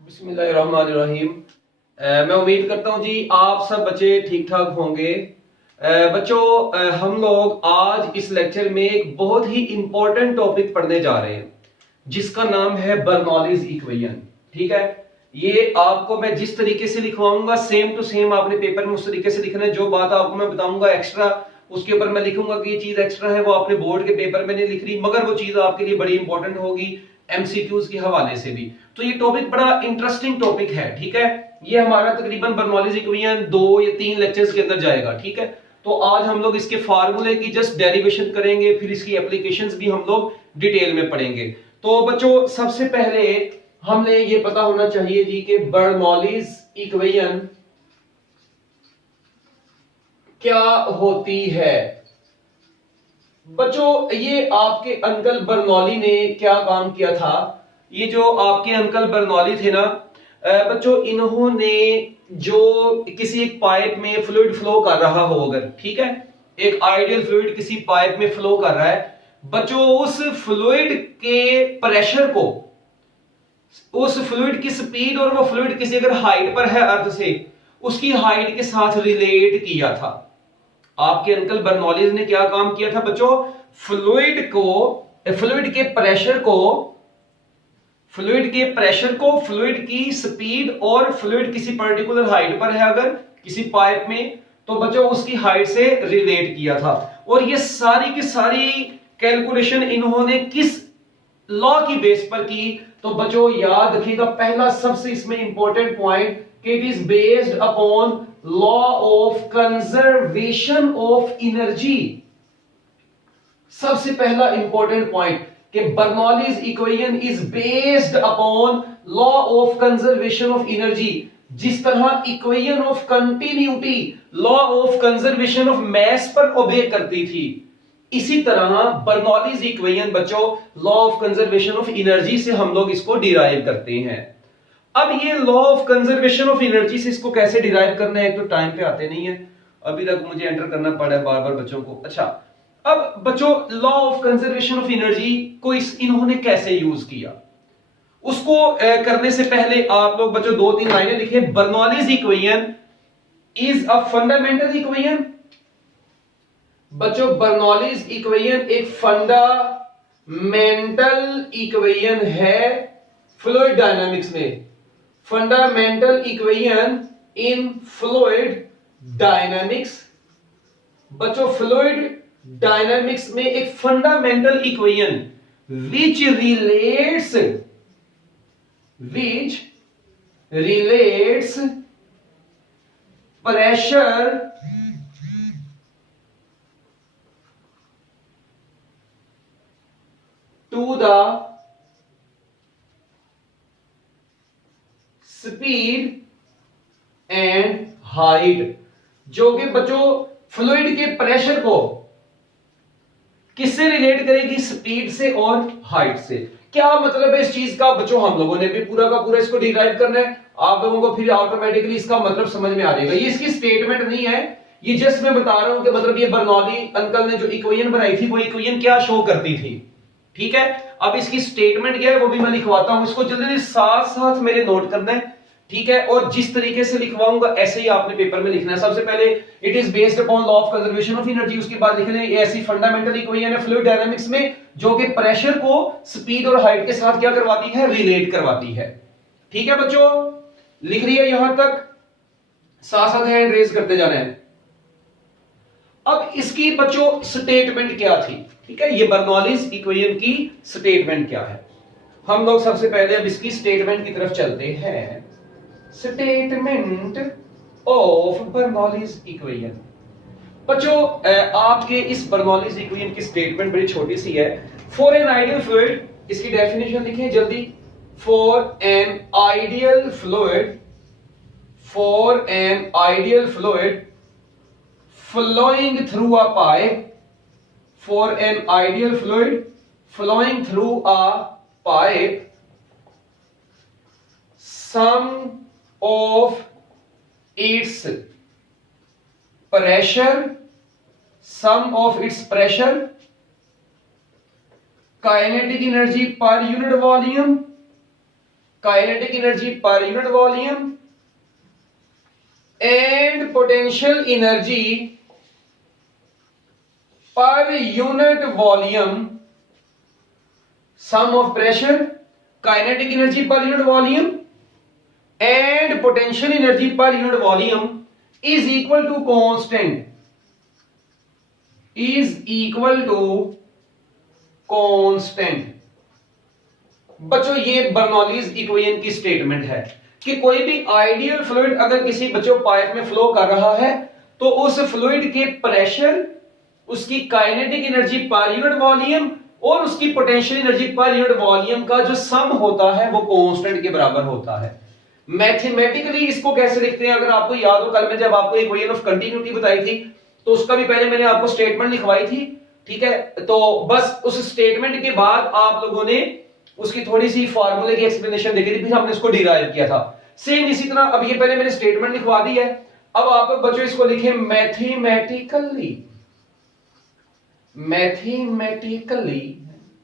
बिस्मिल्लाहिर्रहमानिर्रहीम। मैं उम्मीद करता हूँ जी आप सब बच्चे ठीक ठाक होंगे। बच्चों, हम लोग आज इस लेक्चर में एक बहुत ही इंपॉर्टेंट टॉपिक पढ़ने जा रहे हैं जिसका नाम है बर्नौलीज इक्वेशन। ठीक है, ये आपको मैं जिस तरीके से लिखवाऊंगा सेम टू सेम आपने पेपर में उस तरीके से लिखना है। जो बात आपको मैं बताऊंगा एक्स्ट्रा उसके ऊपर मैं लिखूंगा कि ये चीज एक्स्ट्रा है, वो आपने बोर्ड के पेपर में नहीं लिख रही, मगर वो चीज आपके लिए बड़ी इंपॉर्टेंट होगी एमसीक्यूज के हवाले से भी। तो ये टॉपिक बड़ा इंटरेस्टिंग टॉपिक है। ठीक है, ये हमारा तकरीबन बर्नौलीज इक्वेशन 2 या 3 लेक्चर्स के अंदर जाएगा। ठीक है, तो आज हम लोग इसके फार्मूले की जस्ट डेरिवेशन करेंगे, फिर इसकी एप्लीकेशंस भी हम लोग डिटेल में पढ़ेंगे। तो बच्चों, सबसे पहले हमें ये पता होना चाहिए जी कि बर्नौलीज इक्वेशन क्या होती है। बच्चों, ये आपके अंकल बर्नौली ने क्या काम किया था। ये जो आपके अंकल बर्नौली थे ना बच्चों, इन्होंने जो किसी एक पाइप में फ्लूइड फ्लो कर रहा हो, अगर ठीक है एक आइडियल फ्लूइड किसी पाइप में फ्लो कर रहा है बच्चों, उस फ्लूइड के प्रेशर को, उस फ्लूइड की स्पीड और वो फ्लूइड किसी अगर हाइट पर है अर्थ से, उसकी हाइट के साथ रिलेट किया था। आपके अंकल बर्नौलीज ने क्या काम किया था बच्चों, फ्लूइड के प्रेशर को, फ्लूइड की स्पीड और फ्लूइड किसी पर्टिकुलर हाइट पर है अगर किसी पाइप में, तो बच्चों उसकी हाइट से रिलेट किया था। और ये सारी की सारी कैलकुलेशन इन्होंने किस लॉ की बेस पर की, तो बच्चों याद रखिएगा पहला सबसे इसमें इंपॉर्टेंट पॉइंट कि it is based upon law of conservation of energy. सबसे पहला इंपॉर्टेंट पॉइंट कि Bernoulli's equation is based upon law of conservation of energy. जिस तरह equation of continuity law of conservation of mass पर ओबे करती थी, इसी तरह बर्नौलीज इक्वेशन बच्चों law of conservation of energy से हम लोग इसको डिराइव करते हैं। अब ये law of conservation of energy से इसको कैसे डिराइव करना है, एक तो टाइम पे आते नहीं है, अभी तक मुझे एंटर करना पड़ा है बार बार बच्चों को। अच्छा, अब बच्चों law of conservation of energy को इन्होंने कैसे यूज किया, उसको करने से पहले आप लोग बच्चों 2-3 लाइनें लिखे। Bernoulli's equation is a fundamental equation. बच्चों, बर्नौलीज इक्वेशन एक फंडामेंटल इक्वेशन है फ्लूइड डायनामिक्स में। Fundamental equation in fluid dynamics. बच्चों, फ्लूइड डायनामिक्स में एक fundamental equation which relates pressure to the speed and height। जो कि बच्चों फ्लूइड के प्रेशर को किससे रिलेट करेगी, स्पीड से और हाइट से। क्या मतलब है इस चीज का बच्चों, हम लोगों ने भी पूरा का पूरा इसको डिराइव करना है, आप लोगों को फिर ऑटोमेटिकली इसका मतलब समझ में आ जाएगा। ये इसकी स्टेटमेंट नहीं है, ये जस्ट मैं बता रहा हूं कि मतलब ये बर्नौली अंकल ने जो इक्वेशन बनाई थी वो इक्वेशन क्या शो करती थी। ठीक है, अब इसकी स्टेटमेंट क्या है वो भी मैं लिखवाता हूं, इसको जल्दी साथ साथ मेरे नोट करना है। ठीक है, और जिस तरीके से लिखवाऊंगा ऐसे ही आपने पेपर में लिखना है। सबसे पहले it is based upon law of conservation of energy, उसके बाद लिखना है ऐसी फंडामेंटल इक्वेशन है फ्लूइड डायनामिक्स में जो कि प्रेशर को स्पीड और हाइट के साथ क्या करवाती है, रिलेट करवाती है। ठीक है बच्चों, लिख रही है यहां तक, साथ साथ हैंड रेज करते जाना है। अब इसकी बच्चों स्टेटमेंट क्या थी, ठीक है, ये बर्नौलीज इक्वेशन की स्टेटमेंट क्या है। हम लोग सबसे पहले अब इसकी स्टेटमेंट की तरफ चलते हैं। Statement of Bernoulli's equation. बच्चों, आपके इस बर्नौलीज इक्वेशन की स्टेटमेंट बड़ी छोटी सी है। फॉर एन आइडियल फ्लूइड, इसकी डेफिनेशन लिखें जल्दी। For an ideal fluid, for an ideal fluid flowing through a pipe, for an ideal fluid flowing through a pipe, sum of its pressure, sum of its pressure, kinetic energy per unit volume, kinetic energy per unit volume and potential energy per unit volume, sum of pressure, kinetic energy per unit volume and potential energy per unit volume is equal to constant, is equal to constant. बच्चों ये Bernoulli's equation की statement है कि कोई भी ideal fluid अगर किसी बच्चों पाइप में फ्लो कर रहा है तो उस फ्लूइड के प्रेशर, उसकी kinetic energy per unit volume और उसकी potential energy per unit volume का जो सम होता है वो कांस्टेंट के बराबर होता है। मैथमेटिकली इसको कैसे लिखते हैं, अगर आपको याद हो कल में जब आपको इक्वेशन ऑफ कंटिन्यूटी बताई थी तो उसका भी पहले मैंने आपको स्टेटमेंट लिखवाई थी, ठीक है। तो बस उस स्टेटमेंट के बाद आप लोगों ने उसकी थोड़ी सी फार्मूले की एक्सप्लेनेशन देखी थी, फिर हमने इसको डिराइव किया था। सेम इसी तरह अब ये पहले मैंने स्टेटमेंट लिखवा दी है, अब आप बच्चों इसको लिखें मैथमेटिकली,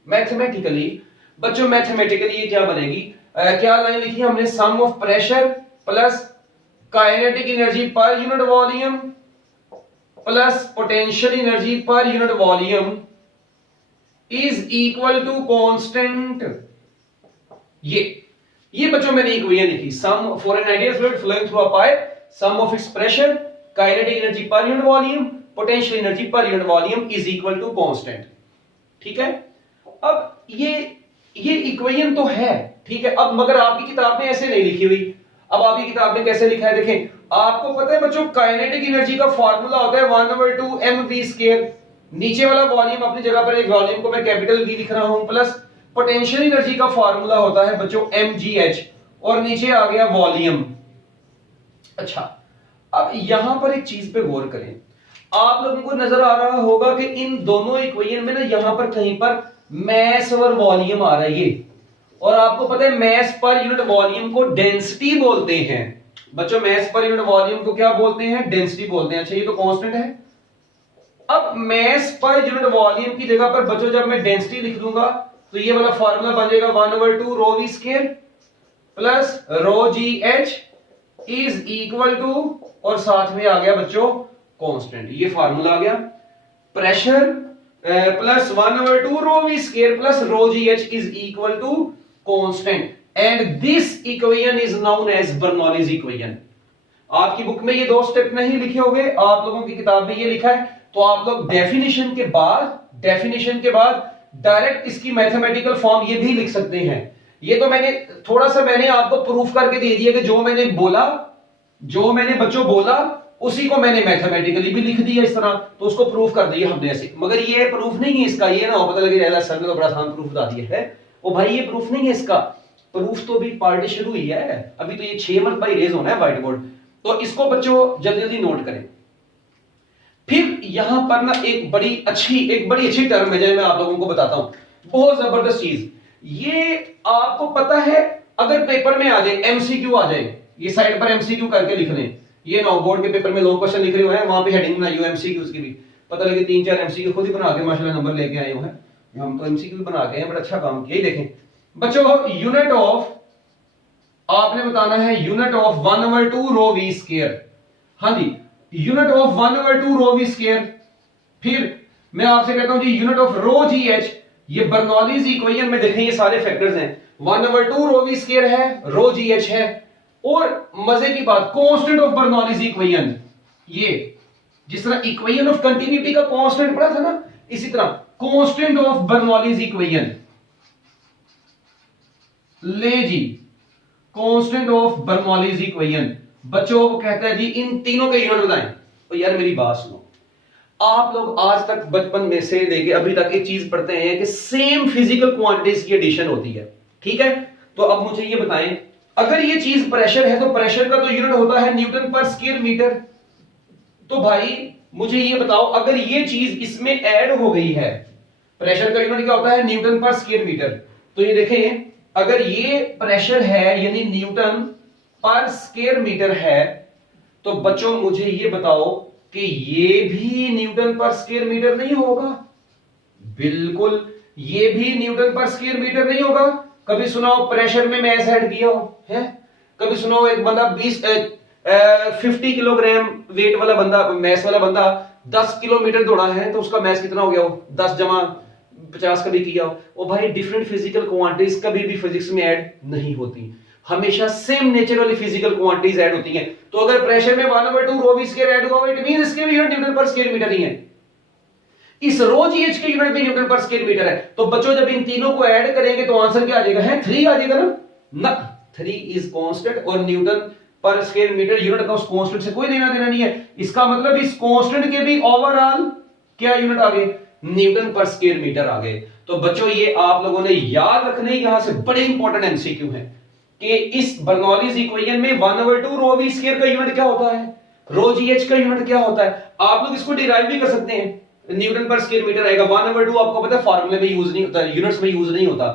मैथमेटिकली बच्चों मैथमेटिकली ये क्या बनेगी, क्या लाइन लिखी हमने, sum of pressure plus kinetic energy per unit volume plus potential energy per unit volume is equal to constant. ये बच्चों मैंने इक्वेशन लिखी, sum for an ideal fluid flowing through a pipe, sum of its pressure, kinetic energy per unit volume, potential energy per unit volume is equal to constant, ठीक है। अब ये equation तो है, ठीक है। अब मगर आपकी किताब में ऐसे नहीं लिखी हुई, अब आपकी किताब में कैसे लिखा है देखें, आपको पता है बच्चों काइनेटिक एनर्जी का फार्मूला होता है 1/2 mv², नीचे वाला वॉल्यूम अपनी जगह पर, एक वॉल्यूम को मैं कैपिटल V लिख रहा हूं, प्लस पोटेंशियल एनर्जी का फार्मूला होता है बच्चों mgh और नीचे आ गया वॉल्यूम। अच्छा, अब यहां पर एक चीज पे गौर करें, आप लोगों को नजर आ रहा होगा कि इन दोनों इक्वेशन में ना यहां पर कहीं पर मैस और वॉल्यूम आ रहा है ये, और आपको पता है मैस पर यूनिट वॉल्यूम को डेंसिटी बोलते हैं बच्चों, मैस पर यूनिट वॉल्यूम को क्या बोलते हैं, डेंसिटी बोलते हैं। अच्छा ये तो कांस्टेंट है। अब मैस पर यूनिट वॉल्यूम की जगह पर बच्चों जब मैं डेंसिटी लिख दूंगा तो ये वाला फार्मूला बन जाएगा 1/2 ρv² plus ρgh is equal to, और साथ में आ गया बच्चों कांस्टेंट, ये फार्मूला आ गया, pressure plus 1/2 ρv² plus ρgh is equal to constant, and this equation is known as Bernoulli's equation. आपकी बुक में ये दो स्टेप नहीं लिखे होंगे, आप लोगों की किताब में ये लिखा है, तो आप लोग डेफिनेशन के बाद डायरेक्ट इसकी मैथमेटिकल फॉर्म ये भी लिख सकते हैं। ये तो मैंने थोड़ा सा मैंने आपको प्रूफ करके दे दिया कि जो मैंने बच्चों बोला उसी को मैंने मैथमेटिकली भी लिख दिया इस तरह, तो उसको प्रूफ कर दिया हमने ऐसे। मगर ये प्रूफ नहीं है इसका, ये ना हो पता लगे सर ने तो बड़ा आसान प्रूफ बता दिया है, ओ भाई ये प्रूफ नहीं है इसका, प्रूफ तो भी पार्टी शुरू हुई है, अभी तो ये 6 मरतबा इरेज होना है व्हाइट बोर्ड, तो इसको बच्चों जल्दी जल्दी नोट करें। फिर यहां पर ना एक बड़ी अच्छी टर्म है जो मैं आप लोगों को बताता हूं, बहुत जबरदस्त चीज। ये आपको पता है अगर पेपर में आ जाए, एमसीक्यू आ जाए, ये साइड पर एमसीक्यू करके लिख लें, ये ना बोर्ड के पेपर में लॉन्ग क्वेश्चन लिख रहे हुए हैं, वहां पे हेडिंग बनाई हुई है एमसीक्यूज की भी, पता लगे 3-4 एमसीक्यू खुद ही बना के माशाल्लाह नंबर लेके आए हुए हैं, हम तो एमसीक्यू बना के हैं, बड़ा अच्छा काम किया। देखें बच्चों, यूनिट ऑफ आपने बताना है यूनिट ऑफ 1/2 ρv², हाँ जी यूनिट ऑफ 1/2 ρv²। फिर मैं आपसे कहता हूं जी यूनिट ऑफ ρgh, ये बर्नौलीज इक्वेशन में देखें ये सारे फैक्टर्स हैं, 1/2 ρv² है, ρgh है, और मजे की बात कांस्टेंट ऑफ बर्नौलीज इक्वेशन, ये जिस तरह इक्वेशन ऑफ कंटिन्यूटी का कांस्टेंट पढ़ा था ना, इसी तरह कांस्टेंट ऑफ बर्नौलीज इक्वेशन ले जी, कांस्टेंट ऑफ बर्नौलीज इक्वेशन। बच्चों वो कहता है जी इन तीनों के यूनिट बताएं, तो यार मेरी बात सुनो, आप लोग आज तक बचपन में से लेके अभी तक एक चीज पढ़ते हैं कि सेम फिजिकल क्वांटिटीज की एडिशन होती है, ठीक है। तो अब मुझे ये बताएं, अगर ये चीज प्रेशर है तो प्रेशर का तो यूनिट होता है न्यूटन पर स्क्वायर मीटर, तो भाई मुझे ये बताओ अगर ये चीज इसमें ऐड हो गई है, प्रेशर का यूनिट क्या होता है, न्यूटन पर स्क्वायर मीटर, तो ये देखें अगर ये प्रेशर है यानी न्यूटन पर स्क्वायर मीटर है, तो बच्चों मुझे ये बताओ कि ये भी न्यूटन पर स्क्वायर मीटर नहीं होगा, बिल्कुल ये भी न्यूटन पर स्क्वायर मीटर नहीं होगा, कभी सुना हो प्रेशर में मैस ऐड किया हो, है? कभी सुना हो एक बंदा 50 किलोग्राम वेट वाला बंदा, मैस वाला बंदा 10 किलोमीटर दौड़ा है तो उसका मैस कितना हो गया हो? 10 जमा 50 कभी किया हो। ओ भाई, डिफरेंट फिजिकल क्वांटिटीज कभी भी फिजिक्स में ऐड नहीं होती, हमेशा सेम नेचर वाली फिजिकल क्वांटिटीज ऐड होती हैं। तो अगर प्रेशर में 1/2 रो वी स्क्वायर ऐड हुआ, इट मींस इसके भी यूनिट न्यूटन पर स्क्वायर मीटर ही है। इस रो जीएच के यूनिट भी न्यूटन पर स्क्वायर मीटर है। तो बच्चों जब इन तीनों को ऐड करेंगे तो आंसर क्या आ जाएगा? है 3 आ जाएगा ना? 3 इज कांस्टेंट और न्यूटन पर स्क्वायर मीटर यूनिट का उस कांस्टेंट से कोई लेना देना नहीं है। इसका मतलब इस कांस्टेंट के भी ओवरऑल क्या यूनिट आ गए? न्यूटन पर स्क्वायर मीटर आ गए। तो बच्चों ये आप लोगों ने याद रखने, यहां से बड़े इंपॉर्टेंट एमसीक्यू है कि इस बर्नौलीज इक्वेशन में 1/2 रो वी स्क्वायर का यूनिट क्या होता है, रो जीएच का यूनिट क्या होता है। आप लोग इसको डिराइव भी कर सकते हैं, न्यूटन पर स्क्वायर मीटर आएगा। 1/2 आपको पता है फार्मूले में यूज नहीं होता, यूनिट्स में यूज नहीं होता,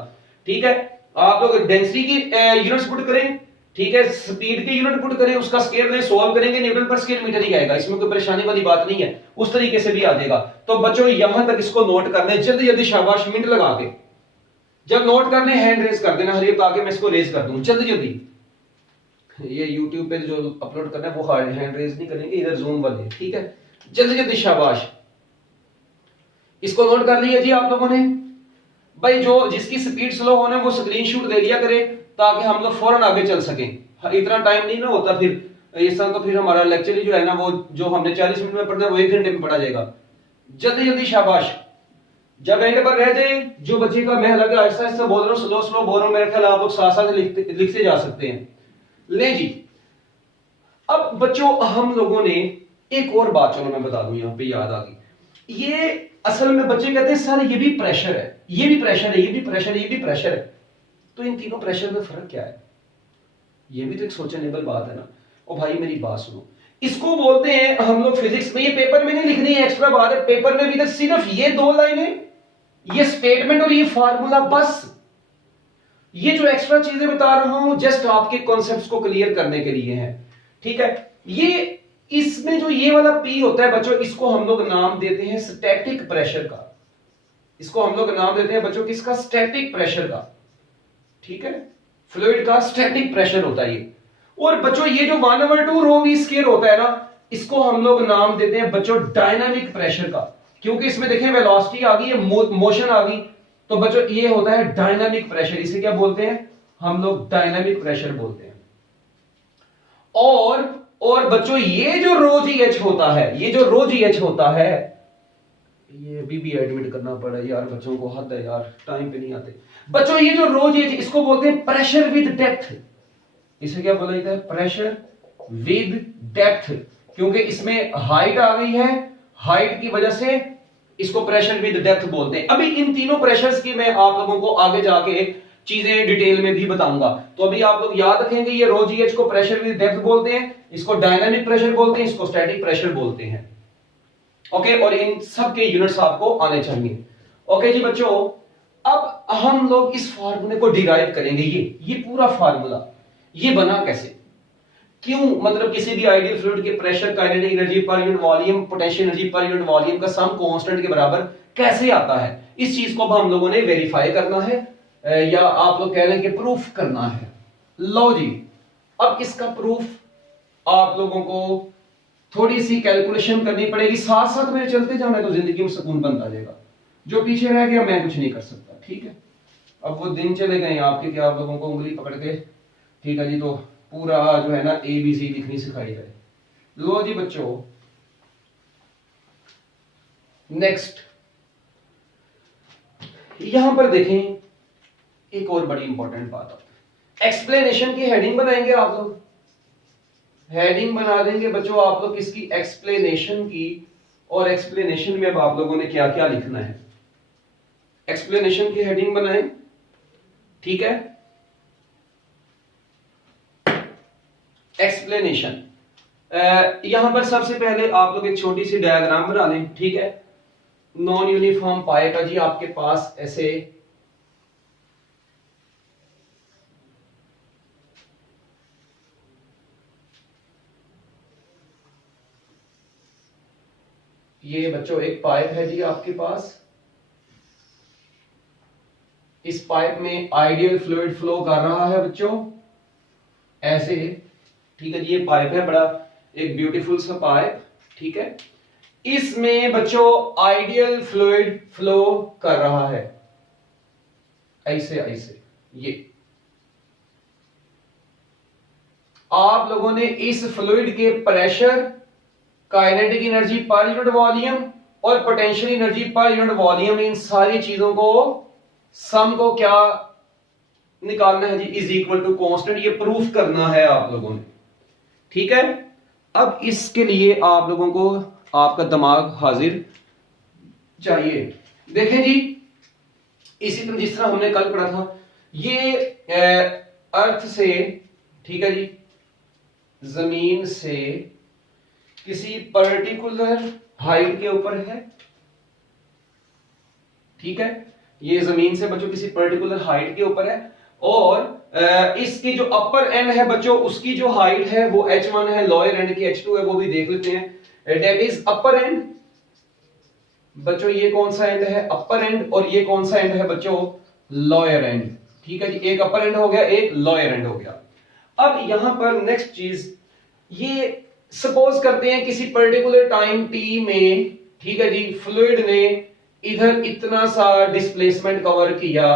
ठीक है। आप लोग डेंसिटी की यूनिट्स पुट करें, ठीक है, स्पीड के यूनिट पुट करें, उसका स्क्वायर में सॉल्व करेंगे, न्यूटन पर स्क्वायर मीटर ही आएगा, इसमें कोई परेशानी वाली बात नहीं है, उस तरीके से भी आ जाएगा। तो बच्चों यहां तक इसको नोट कर लें, जल्दी जल्दी शाबाश, मिनट लगा के जब नोट करने हैंड रेज कर देना, हरियर ताकि मैं इसको रेज कर दूं जल्दी जल्दी। ये YouTube पे जो अपलोड करना है वो हैंड रेज नहीं करेंगे, इधर जूम वाले, ठीक है, जल्दी जल्दी शाबाश। इसको नोट कर लिया जी आप लोगों ने। भाई जो जिसकी स्पीड स्लो होने वो स्क्रीनशॉट ले लिया करे ताकि हम लोग फौरन आगे चल सकें। इतना टाइम नहीं ना होता फिर इस तरह, तो फिर हमारा लेक्चर जो है ना वो जो हमने 40 मिनट में पढ़ना है वो 1 घंटे में पढ़ा जाएगा। जल्दी जल्दी शाबाश। जब एंड पर रह जाए जो बच्चे का, मैं हालांकि आहिस्ता आहिस्ता बोल रहा हूँ, स्लो स्लो बोल रहा हूँ, मेरे ख्याल आप लोग साथ साथ लिखते जा सकते हैं। ले जी, अब बच्चों हम लोगों ने एक और बात, चलो मैं बता दूं, यहां पे याद आ गई। ये असल में बच्चे कहते हैं सर ये भी प्रेशर है, ये भी प्रेशर है, ये भी प्रेशर है, ये भी प्रेशर है, तो इन तीनों प्रेशर में फर्क क्या है? ये भी तो एक सोचनेबल बात है ना। और भाई मेरी बात सुनो, इसको बोलते हैं हम लोग फिजिक्स में, ये पेपर में नहीं लिखनी है, एक्स्ट्रा बात है, पेपर में भी तो सिर्फ ये 2 लाइनें, ये स्टेटमेंट और ये फार्मूला, बस। ये जो एक्स्ट्रा चीजें बता रहा हूं जस्ट आपके कॉन्सेप्ट्स को क्लियर करने के लिए है, ठीक है। ये इसमें जो ये वाला पी होता है बच्चों, इसको हम लोग नाम देते हैं स्टैटिक प्रेशर का। इसको हम लोग नाम देते हैं बच्चों किसका? स्टैटिक प्रेशर का, ठीक है। फ्लूइड का स्टैटिक प्रेशर होता है ये। और बच्चों ये जो 1/2 रो वी स्क्वायर होता है ना, इसको हम लोग नाम देते हैं बच्चों डायनामिक प्रेशर का, क्योंकि इसमें देखें वेलोसिटी आ गई है, मोशन आ गई, तो बच्चों ये होता है डायनामिक प्रेशर। इसे क्या बोलते हैं हम लोग? डायनामिक प्रेशर बोलते हैं। और बच्चों ये जो रो जीएच होता है, ये जो रो जीएच होता है, ये भी एडमिट करना पड़ा यार बच्चों को, हद है यार, टाइम पे नहीं आते बच्चों। ये जो रो जीएच, इसको बोलते हैं प्रेशर विद डेप्थ। इसे क्या बोला जाता है? प्रेशर विद डेप्थ, क्योंकि इसमें हाइट आ गई है, हाइट की वजह से इसको प्रेशर विद डेप्थ बोलते हैं। अभी इन तीनों प्रेशर्स की मैं आप लोगों को आगे जाके चीजें डिटेल में भी बताऊंगा। तो अभी आप लोग याद रखेंगे, ये रो जीएच को प्रेशर विद डेप्थ बोलते हैं, इसको डायनामिक प्रेशर बोलते हैं, इसको स्टैटिक प्रेशर बोलते हैं, ओके। और इन सब के यूनिट्स आपको आने चाहिए, ओके जी बच्चों। अब हम लोग इस फार्मूले को डिराइव करेंगे। ये पूरा फार्मूला ये बना कैसे, क्यों, मतलब किसी भी आइडियल फ्लूइड के pressure, kinetic energy per unit volume, potential energy per unit volume का सम कांस्टेंट के बराबर कैसे आता है, इस चीज को अब हम लोगों ने वेरीफाई करना है, या आप लोग कह रहे हैं कि प्रूफ करना है। लो जी, अब इसका प्रूफ आप लोगों को थोड़ी सी कैलकुलेशन करनी पड़ेगी, साथ साथ मेरे चलते जाना है तो जिंदगी में सुकून बनता जाएगा। जो पीछे रह गया मैं कुछ नहीं कर सकता, ठीक है। अब वो दिन चले गए आपके कि आप लोगों को उंगली पकड़ के, ठीक है जी, तो पूरा जो है ना ABC लिखनी सिखाई जाए। लो जी बच्चों, नेक्स्ट यहां पर देखें, एक और बड़ी इंपॉर्टेंट बात, एक्सप्लेनेशन की हेडिंग बनाएंगे आप लोग, हेडिंग बना देंगे बच्चों आप लोग इसकी एक्सप्लेनेशन की, और एक्सप्लेनेशन में अब आप लोगों ने क्या क्या लिखना है, एक्सप्लेनेशन की हेडिंग बनाएं, ठीक है। एक्सप्लेनेशन, यहां पर सबसे पहले आप लोग एक छोटी सी डायग्राम बना लें, ठीक है। नॉन यूनिफॉर्म पाए का जी आपके पास ऐसे ये बच्चों एक पाइप है जी आपके पास, इस पाइप में आइडियल फ्लूइड फ्लो कर रहा है बच्चों, ऐसे, ठीक है जी। ये पाइप है, बड़ा एक ब्यूटीफुल सा पाइप, ठीक है। इसमें बच्चों आइडियल फ्लूइड फ्लो कर रहा है, ऐसे ऐसे। ये आप लोगों ने इस फ्लूइड के pressure, kinetic energy per unit volume और potential energy per unit volume, इन सारी चीजों को सम को क्या निकालना है जी, इज इक्वल टू कांस्टेंट। ये प्रूफ करना है आप लोगों ने, ठीक है। अब इसके लिए आप लोगों को आपका दिमाग हाजिर चाहिए। देखें जी, इसी तरह जिस तरह हमने कल पढ़ा था, ये अर्थ से, ठीक है जी, जमीन से किसी पर्टिकुलर हाइट के ऊपर है, ठीक है। ये जमीन से बच्चों किसी पर्टिकुलर हाइट के ऊपर है, और इसकी जो अपर एंड है बच्चों, उसकी जो हाइट है वो h1 है, लोअर एंड की h2 है, वो भी देख लेते हैं। दैट इज अपर एंड बच्चों, ये कौन सा एंड है, अपर एंड, और ये कौन सा एंड है बच्चों, लोअर एंड, ठीक है जी। एक अपर एंड हो गया, एक लोअर एंड हो गया। अब यहां पर नेक्स्ट चीज, ये सपोज करते हैं किसी पर्टिकुलर टाइम टी में, ठीक है जी, फ्लूइड ने इधर इतना सा डिस्प्लेसमेंट कवर किया।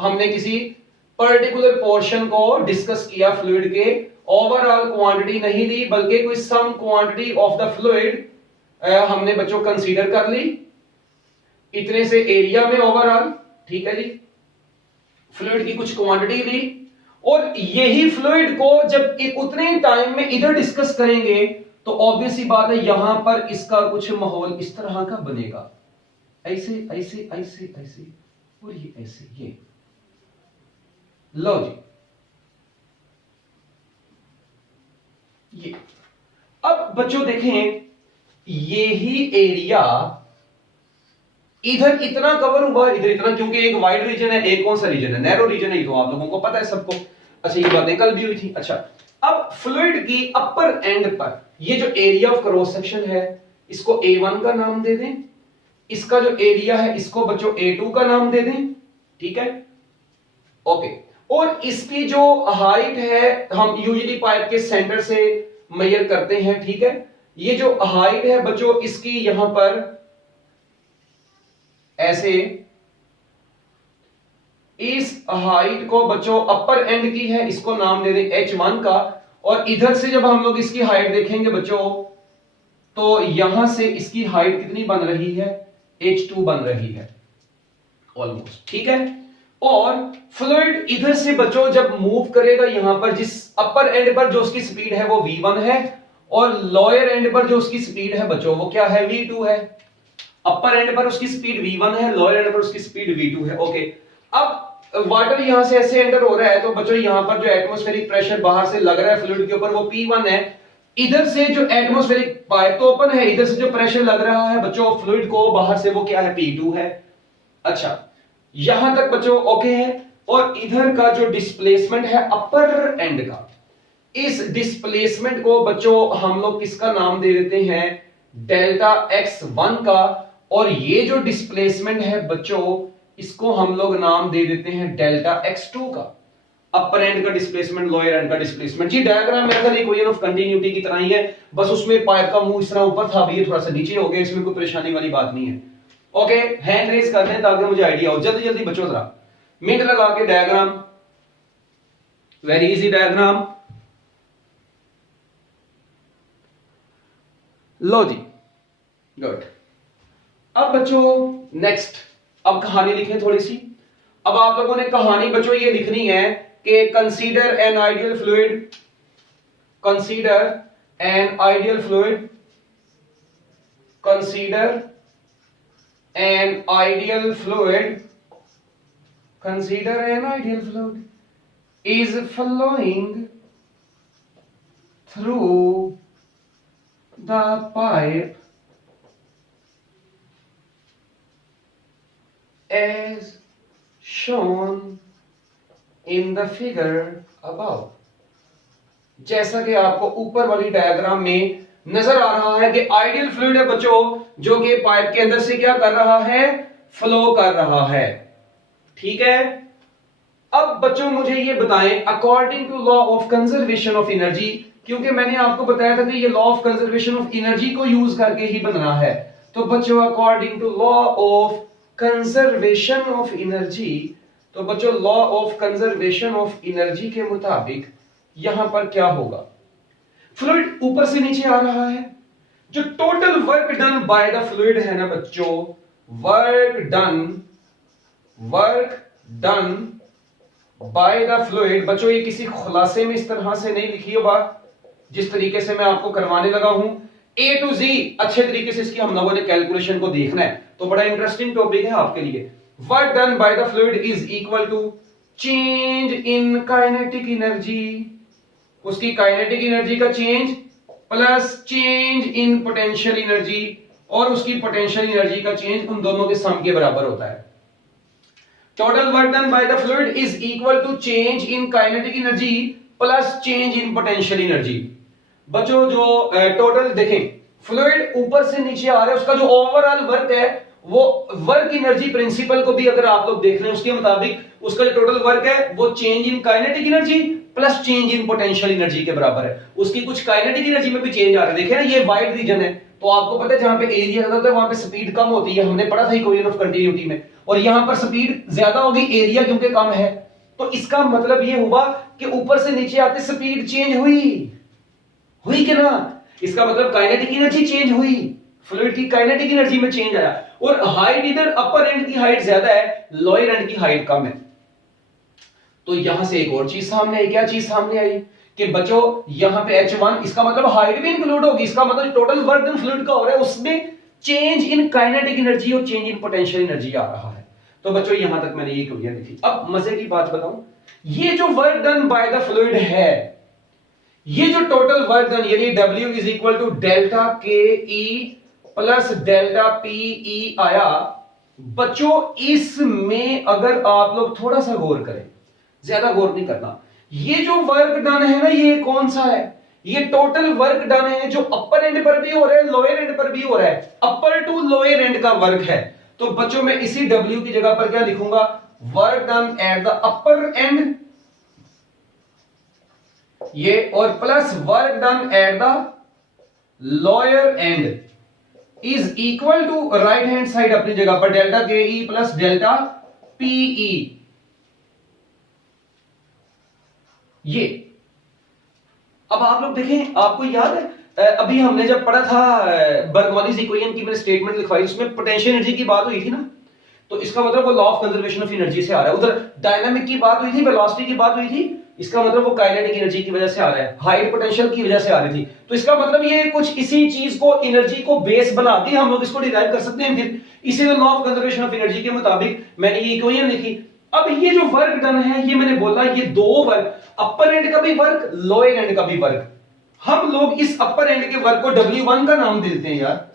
हमने किसी पर्टिकुलर पोर्शन को डिस्कस किया फ्लूइड के, ओवरऑल क्वांटिटी नहीं ली, बल्कि कोई some quantity of the fluid हमने बच्चों कंसीडर कर ली, इतने से एरिया में ओवरऑल, ठीक है जी, फ्लूइड की कुछ क्वांटिटी ली। और यही फ्लूइड को जब उतने टाइम में इधर डिस्कस करेंगे तो ऑब्वियस ही बात है, यहां पर इसका कुछ माहौल इस तरह का बनेगा, ऐसे ऐसे ऐसे ऐसे, और ये ऐसे, ये लो जी, ये। अब बच्चों देखें, यही एरिया इधर इतना कवर हुआ, इधर इतना, क्योंकि एक वाइड रीजन है, एक कौन सा रीजन है, नैरो रीजन है, ये तो आप लोगों को पता है सबको। अच्छा, ये बातें कल भी हुई थी। अच्छा, अब फ्लूइड की अपर एंड पर ये जो एरिया ऑफ क्रॉस सेक्शन है, इसको A1 का नाम दे दें, इसका जो एरिया है इसको बच्चों A2 का नाम दे दें, ठीक है, ओके। और इसकी जो हाइट है, हम यूजुअली पाइप के सेंटर से मेजर करते हैं, ठीक है। ये जो हाइट है बच्चों इसकी, यहां पर ऐसे, इस हाइट को बच्चों अपर एंड की है, इसको नाम दे दें H1 का। और इधर से जब हम लोग इसकी हाइट देखेंगे बच्चों, तो यहां से इसकी हाइट कितनी बन रही है, H2 बन रही है ऑलमोस्ट, ठीक है। और फ्लूइड इधर से बच्चों जब मूव करेगा, यहां पर जिस अपर एंड पर जो उसकी स्पीड है वो V1 है, और लोअर एंड पर जो उसकी स्पीड है बच्चों वो क्या है, V2 है। अपर एंड पर उसकी स्पीड V1 है, लोअर एंड पर उसकी स्पीड V2 है, ओके। अब वाटर यहां से ऐसे एंटर हो रहा है, तो बच्चों यहां पर जो एटमॉस्फेरिक प्रेशर बाहर से लग रहा है फ्लूइड के ऊपर वो P1 है। इधर से जो एटमॉस्फेरिक पाइप तो ओपन है, इधर से जो प्रेशर लग रहा है बच्चों फ्लूइड को बाहर से, वो क्या है, P2 है। अच्छा, यहां तक बच्चों ओके है। और इधर का जो डिस्प्लेसमेंट है अपर एंड का, इस डिस्प्लेसमेंट को बच्चों हम लोग किसका नाम दे देते हैं, डेल्टा x1 का। और ये जो डिस्प्लेसमेंट है बच्चों, इसको हम लोग नाम दे देते हैं डेल्टा x2 का। अपर एंड का डिस्प्लेसमेंट, लोअर एंड का डिस्प्लेसमेंट। जी डायग्राम मेरा इक्वेशन ऑफ कंटिन्यूटी की तरह ही है, बस उसमें पाइप का मुंह इस तरह ऊपर था, अभी ये थोड़ा सा नीचे हो गया, इसमें कोई परेशानी वाली बात नहीं है। ओके, हैंड रेज कर दें ताकि मुझे आइडिया हो। जल्दी जल्दी बच्चों जरा मिनट लगा के डायग्राम, वेरी इजी डायग्राम। लो जी, गुड। अब बच्चों नेक्स्ट, अब कहानी लिखें थोड़ी सी। अब आप लोगों ने कहानी बच्चों ये लिखनी है कि consider N ideal fluid, consider N ideal fluid, consider an ideal fluid, consider an ideal fluid is flowing through the pipe as shown in the figure above। जैसा कि आपको ऊपर वाली डायग्राम में नजर आ रहा है कि आइडियल फ्लूइड है बच्चों, जो कि पाइप के अंदर से क्या कर रहा है, फ्लो कर रहा है, ठीक है। अब बच्चों मुझे ये बताएं, according to law of conservation of energy, क्योंकि मैंने आपको बताया था कि ये law of conservation of energy को यूज करके ही बनना है। तो बच्चों according to law of conservation of energy, तो बच्चों law of conservation of energy के मुताबिक यहां पर क्या होगा, फ्लूइड ऊपर से नीचे आ रहा है, जो total work done by the fluid है ना बच्चों, work done by the fluid, बच्चों ये किसी खुलासे में इस तरह से नहीं लिखी है बात, जिस तरीके से मैं आपको करवाने लगा हूं ए टू जी, अच्छे तरीके से इसकी हम लोगों ने कैलकुलेशन को देखना है, तो बड़ा इंटरेस्टिंग टॉपिक है आपके लिए। Work done by the fluid is equal to change in kinetic energy, उसकी काइनेटिक एनर्जी का change plus change in potential energy, और उसकी पोटेंशियल एनर्जी का चेंज, उन दोनों के सम के बराबर होता है। Total work done by the fluid is equal to change in kinetic energy plus change in potential energy. बच्चों जो टोटल देखें, फ्लूइड ऊपर से नीचे आ रहा है, उसका जो ओवरऑल वर्क है वो वर्क एनर्जी प्रिंसिपल को भी अगर आप लोग देख रहे हैं उसके मुताबिक उसका जो टोटल वर्क है वो change in kinetic energy plus change in potential energy के बराबर है। उसकी कुछ काइनेटिक एनर्जी में भी चेंज आ रहा है, देखे ना ये वाइड रीजन है, तो आपको पता है जहां पे एरिया ज्यादा होता है वहां पे स्पीड कम होती है, हमने पढ़ा था इक्वेशन ऑफ कंटिन्यूटी में, और यहां पर स्पीड ज्यादा होगी एरिया क्योंकि कम है, तो इसका मतलब ये हुआ कि ऊपर से नीचे आते स्पीड चेंज हुई कि ना, इसका मतलब काइनेटिक एनर्जी चेंज हुई, फ्लूइड की काइनेटिक एनर्जी में चेंज आया, और हाइट इधर अपर एंड की हाइट ज्यादा है, लोअर एंड की हाइट कम है। तो यहां से एक और चीज सामने आई, क्या चीज सामने आई कि बच्चों यहां पे H1, इसका मतलब हाइट भी इंक्लूड होगी, इसका मतलब टोटल वर्क डन फ्लूइड का हो रहा है उसमें चेंज इन काइनेटिक एनर्जी और चेंज इन पोटेंशियल एनर्जी आ रहा है। तो बच्चों यहां तक मैंने ये क्लियर लिखी। अब मजे की बात बताऊं, ये जो work done by the fluid है, ये जो टोटल वर्क डन यानी W is equal to delta K E plus delta PE आया, बच्चों इसमें अगर आप लोग थोड़ा सा गौर करें, ज्यादा गौर नहीं करना, ये जो वर्क डन है ना ये कौन सा है, ये टोटल वर्क डन है जो अपर एंड पर भी हो रहा है लोअर एंड पर भी हो रहा है, अपर टू लोअर एंड का वर्क है। तो बच्चों मैं इसी W की जगह पर क्या लिखूंगा, work done at the upper end, ये और plus work done at the lower end is equal to right hand side अपनी जगह पर delta K E plus delta PE. ये अब आप लोग देखें, आपको याद है अभी हमने जब पढ़ा था बर्नौलीज इक्वेशन की मैंने स्टेटमेंट लिखवाई, उसमें पोटेंशियल एनर्जी की बात हुई थी ना, तो इसका मतलब वो law of conservation of energy से आ रहा है, उधर डायनामिक की बात हुई थी, वेलोसिटी की बात हुई थी, इसका मतलब वो काइनेटिक एनर्जी की वजह से आ रहा है, हाइट पोटेंशियल की वजह से आ रही थी। तो इसका मतलब ये कुछ इसी चीज को एनर्जी को बेस बना के हम लोग इसको डिराइव कर सकते हैं, फिर इसी law of conservation of energy के मुताबिक मैंने ये इक्वेशन लिखी। अब ये जो वर्क डन है, ये मैंने बोला ये दो वर्क, अपर एंड का भी वर्क लोअर एंड का भी वर्क, हम लोग इस अपर एंड के वर्क को W1 का नाम दे देते हैं यार,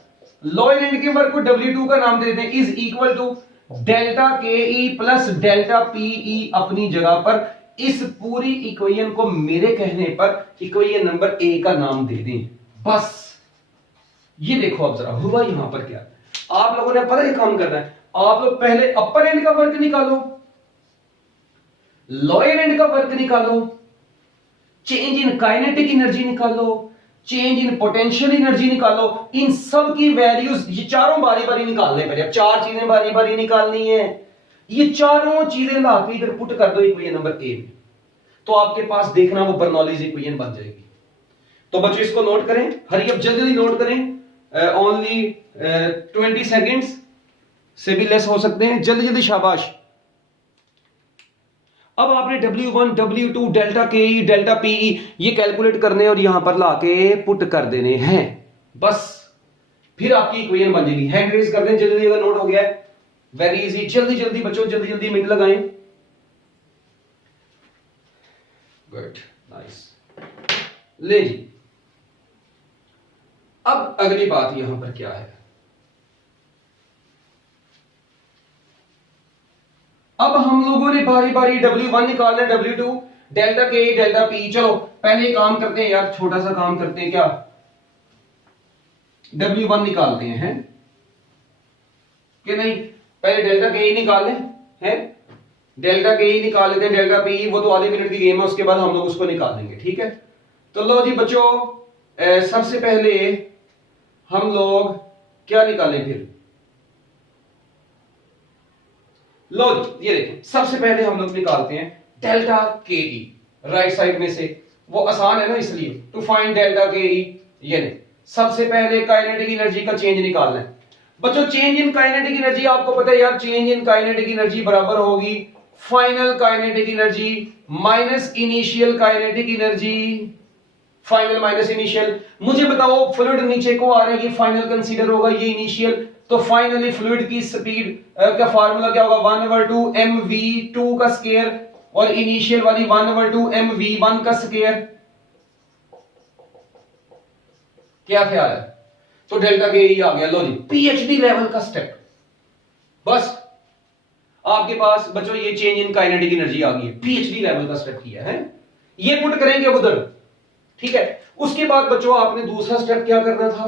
लोअर एंड के वर्क को W2 का नाम दे देते हैं, is equal to delta K E plus delta PE अपनी जगह पर। इस पूरी इक्वेशन को मेरे कहने पर इक्वेशन नंबर ए का नाम दे दें बस। ये देखो अब जरा हुआ यहां पर क्या, आप लोगों ने पता है काम करना है, आप लोग पहले अपर एंड का वर्क निकालो, लोअर एंड का वर्क निकालो, चेंज इन काइनेटिक एनर्जी निकालो, चेंज इन पोटेंशियल एनर्जी निकालो, इन सब की वैल्यूज ये चारों बारी बारी निकालने पड़े। अब चार चीजें बारी बारी निकालनी है, ये चारों चीजें लाके इधर पुट कर दो इक्वेशन नंबर ए में, तो आपके पास देखना वो बर्नौलीज इक्वेशन बन जाएगी। तो बच्चों इसको नोट करें, हरी अब जल्दी जल्दी नोट करें, ओनली 20 सेकेंड्स से भी लेस हो सकते हैं, जल्दी जल्दी शाबाश। अब आपने W1, W2, डेल्टा के ई, डेल्टा पीई ये कैलकुलेट करने और यहां पर लाके पुट कर देने हैं बस, फिर आपकी इक्वेशन बन जाएगी। हैंड रेज कर दें जल्दी जल्दी अगर नोट हो गया है, वेरी इजी, जल्दी जल्दी बच्चों जल्दी जल्दी मिनट लगाएं। गुड, नाइस, ले जी। अब अगली बात यहां पर क्या है, अब हम लोगों ने बारी बारी W1 निकालना है, W2, डेल्टा के डेल्टा पी। चलो पहले काम करते हैं यार, छोटा सा काम करते हैं, क्या W1 निकालते हैं कि नहीं, पहले डेल्टा के निकाल लें हैं, डेल्टा के ई निकाल लेते हैं, डेल्टा पी ई, वो तो आधे मिनट की गेम है, उसके बाद हम लोग उसको निकाल देंगे, ठीक है। तो लो जी बच्चों, सबसे पहले हम लोग क्या निकालें फिर, लो जी ये देखें, सबसे पहले हम लोग निकालते हैं डेल्टा के ई, राइट साइड में से, वो आसान है ना इसलिए, टू फाइंड डेल्टा के ई। ये नहीं, सबसे पहले काइनेटिक एनर्जी का चेंज निकालना है बच्चों। चेंज इन काइनेटिक एनर्जी आपको पता है यार, चेंज इन काइनेटिक एनर्जी बराबर होगी final kinetic energy minus initial kinetic energy, final minus initial. मुझे बताओ फ्लूइड नीचे को आ रहा है, ये फाइनल कंसीडर होगा, ये इनिशियल, तो फाइनली फ्लूइड की स्पीड का फार्मूला क्या होगा, 1/2 mv2 का स्क्वायर, और इनिशियल वाली 1/2 mv1 का स्क्वायर। क्या ख्याल है? तो डेल्टा के ई आ गया। लो जी पीएचडी लेवल का स्टेप, बस आपके पास बच्चों ये चेंज इन काइनेटिक एनर्जी आ गई है, पीएचडी लेवल का स्टेप किया है, ये पुट करेंगे उधर, ठीक है। उसके बाद बच्चों आपने दूसरा स्टेप क्या करना था,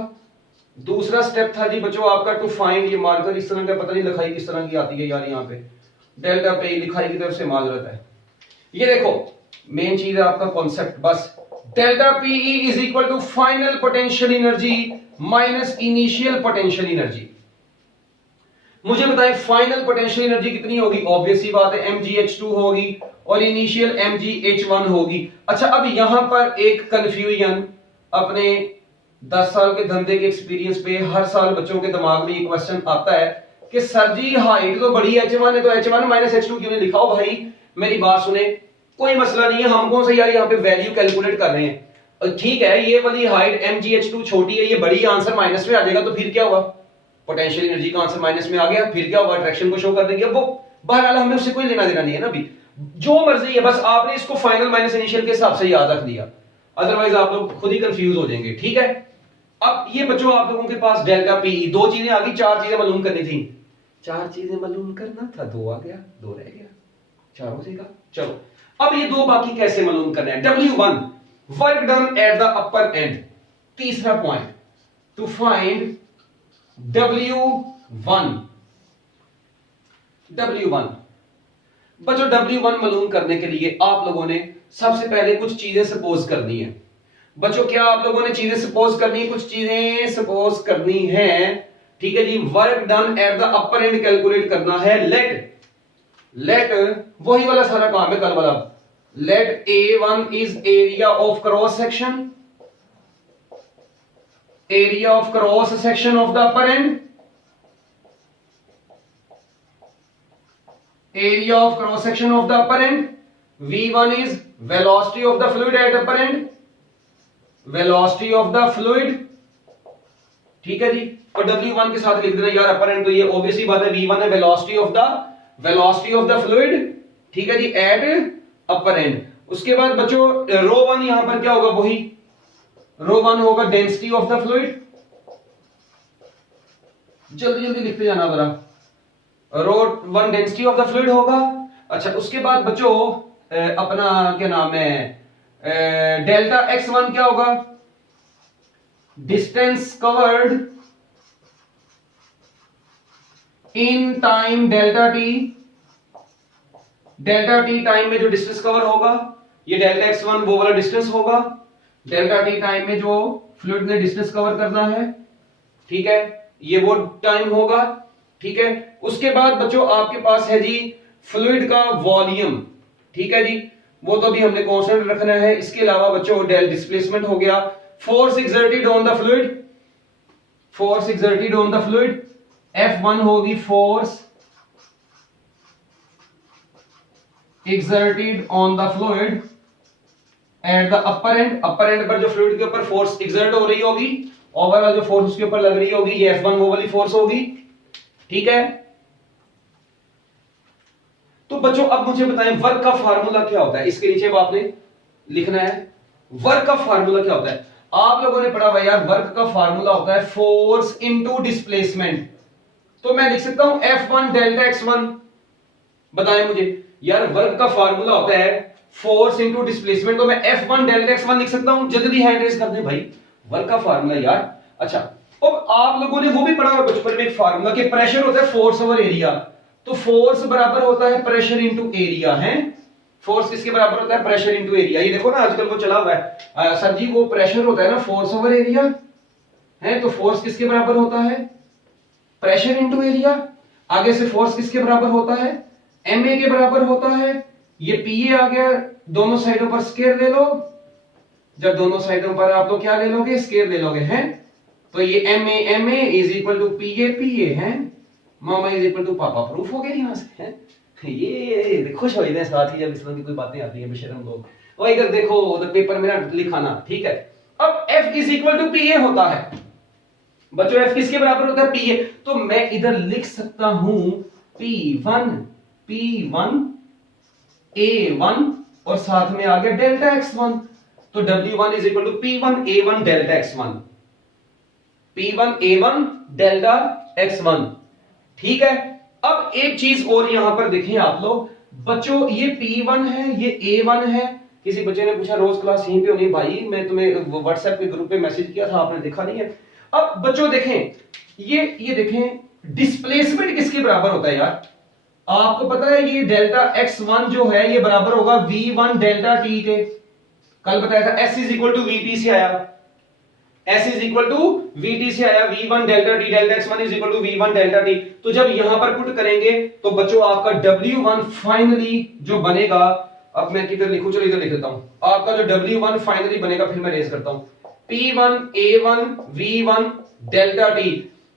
दूसरा स्टेप था जी बच्चों आपका टू फाइंड, ये मार्कर इस तरह का पता नहीं लिखाई किस तरह की आती है यार, यहाँ पे डेल्टा पे लिखाई की तरफ से माजरत है। ये देखो मेन चीज है आपका कॉन्सेप्ट, बस delta P E is equal to final potential energy minus initial potential energy. मुझे बताएं फाइनल पोटेंशियल एनर्जी कितनी होगी, ऑब्वियस सी बात है mgh2 होगी, और इनिशियल mgh1 होगी। अच्छा अब यहां पर एक कंफ्यूजन, अपने 10 साल के धंधे के एक्सपीरियंस पे हर साल बच्चों के दिमाग में ये क्वेश्चन आता है कि सर जी हाइट तो बड़ी h1 है, तो h1 माइनस h2 क्यों नहीं लिखा हो भाई। मेरी बात सुने, कोई मसला नहीं है, हम कौन सा यार यहाँ पे वैल्यू कैलकुलेट कर रहे हैं, ठीक है ये वाली हाइट mgh2 छोटी है, ये बड़ी, आंसर माइनस में आ जाएगा, तो फिर क्या हुआ, पोटेंशियल एनर्जी का आंसर माइनस में आ गया, फिर क्या हुआ, अट्रैक्शन को शो कर देंगे। अब वो बहरहाल हमें उससे कोई लेना देना नहीं है ना, अभी जो मर्जी है, बस आपने इसको फाइनल माइनस इनिशियल के हिसाब से याद रख दिया, अदरवाइज आप लोग खुद ही कंफ्यूज हो जाएंगे, ठीक है। अब ये बच्चों आप लोगों के पास डेल्टा पीई, दो चीजें आ गई, चार चीजें मालूम करनी थी, चार चीजें मालूम करना था, दो आ गया, दो रह गया, चार हो जाएगा। चलो अब ये दो बाकी कैसे मालूम करना है, W1 work done at the upper and, तीसरा पॉइंट टू फाइंड W1 बच्चों W1 मालूम करने के लिए आप लोगों ने सबसे पहले कुछ चीजें सपोज करनी है बच्चों। क्या आप लोगों ने चीजें सपोज करनी है, कुछ चीजें सपोज करनी है, ठीक है जी। Work done at the upper end calculate करना है, लेट वही वाला सारा काम है कल वाला, let A1 is area of cross section, area of cross section of the upper end, area of cross section of the upper end, V1 is velocity of the fluid at upper end, velocity of the fluid, ठीक है जी। और W1 के साथ लिख देना यार अपर and, तो ये ऑब्वियस ही बात है, V1 है velocity of the fluid, ठीक है जी, एट अपर एंड। उसके बाद बच्चों ρ1 यहां पर क्या होगा, वही ρ1 होगा डेंसिटी ऑफ द फ्लूइड, जल्दी जल्दी लिखते जाना जरा, ρ1 डेंसिटी ऑफ द फ्लूइड होगा। अच्छा उसके बाद बच्चों अपना क्या नाम है, डेल्टा x1 क्या होगा, distance covered in time delta T, delta T time में जो डिस्टेंस कवर होगा, ये डेल्टा x1 वो वाला डिस्टेंस होगा, डेल्टा टी टाइम में जो फ्लूइड ने डिस्टेंस कवर करना है, ठीक है, ये वो टाइम होगा, ठीक है। उसके बाद बच्चों आपके पास है जी फ्लूइड का वॉल्यूम, ठीक है जी, वो तो भी हमने कांस्टेंट रखना है। इसके अलावा बच्चों डेल डिस्प्लेसमेंट हो गया, force exerted on the fluid, force exerted on the fluid, F1 होगी force exerted on the fluid at the upper and, upper and पर जो फ्लूइड के ऊपर फोर्स एक्सर्ट हो रही होगी, ओवरऑल जो फोर्स उसके ऊपर लग रही होगी, ये F1 वो वाली फोर्स होगी, ठीक है। तो बच्चों अब मुझे बताएं वर्क का फार्मूला क्या होता है, इसके नीचे अब आपने लिखना है वर्क का फार्मूला क्या होता है। आप लोगों ने पढ़ा हुआ यार, वर्क का फार्मूला होता है फोर्स इनटू डिस्प्लेसमेंट, तो मैं लिख सकता हूं F1 डेल्टा x1, बताएं मुझे यार वर्क का फार्मूला होता है फोर्स इनटू डिस्प्लेसमेंट, तो मैं F1 डेल्टा x1 लिख सकता हूं, जल्दी हैंड रेज कर दे भाई, वर्क का फार्मूला यार। अच्छा अब आप लोगों ने वो भी पढ़ा होगा बचपन में एक फार्मूला कि प्रेशर होता है फोर्स ओवर एरिया, तो फोर्स बराबर होता है प्रेशर इंटू एरिया है। फोर्स किसके बराबर होता है? Pressure into area. ये देखो ना आजकल वो चला हुआ है सर जी, वो प्रेशर होता है ना फोर्स ओवर एरिया है, तो फोर्स किसके बराबर होता है? Pressure into area. आगे से फोर्स किसके बराबर होता है? एमए के बराबर होता है। ये पीए आ गया, दोनों साइडों पर स्केयर ले लो। जब दोनों साइडों पर आप लोग क्या ले लोगे? स्केयर ले लोगे हैं। तो ये एमए इज इक्वल टू पीए है, मामा इज इक्वल टू पापा। प्रूफ हो गया यहां से है। ये खुश हो जाते हैं साथ ही जब इस तरह की कोई बातें आती है बेशरम लोग। और इधर देखो उधर पेपर में ना लिखाना, ठीक है। अब F इज इक्वल टू पीए होता है बच्चों। F किसके बराबर होता है? पीए। तो मैं इधर लिख सकता हूं P1 A1 और साथ में आ गया डेल्टा x1। तो W1 is equal to P1 A1 delta x1, P1 A1 delta x1, ठीक है। अब एक चीज और यहां पर देखें आप लोग बच्चों, ये P1 है, ये A1 है। किसी बच्चे ने पूछा रोज क्लास यहीं पे होनी? भाई मैं तुम्हें व्हाट्सएप के ग्रुप पे मैसेज किया था, आपने देखा नहीं है। अब बच्चों देखें, ये देखें डिस्प्लेसमेंट किसके बराबर होता है यार? आपको पता है ये डेल्टा x1 जो है ये बराबर होगा v1 डेल्टा t के। कल बताया था s is equal to vt से आया, s is equal to vt से आया, v1 delta t delta x1 is equal to v1 delta t। तो जब यहां पर पुट करेंगे तो बच्चों आपका w1 फाइनली जो बनेगा, अब मैं किधर लिखूं? चलो इधर लिख देता हूं। आपका जो w1 फाइनली बनेगा, फिर मैं रेज करता हूं, p1 a1 v1 delta t।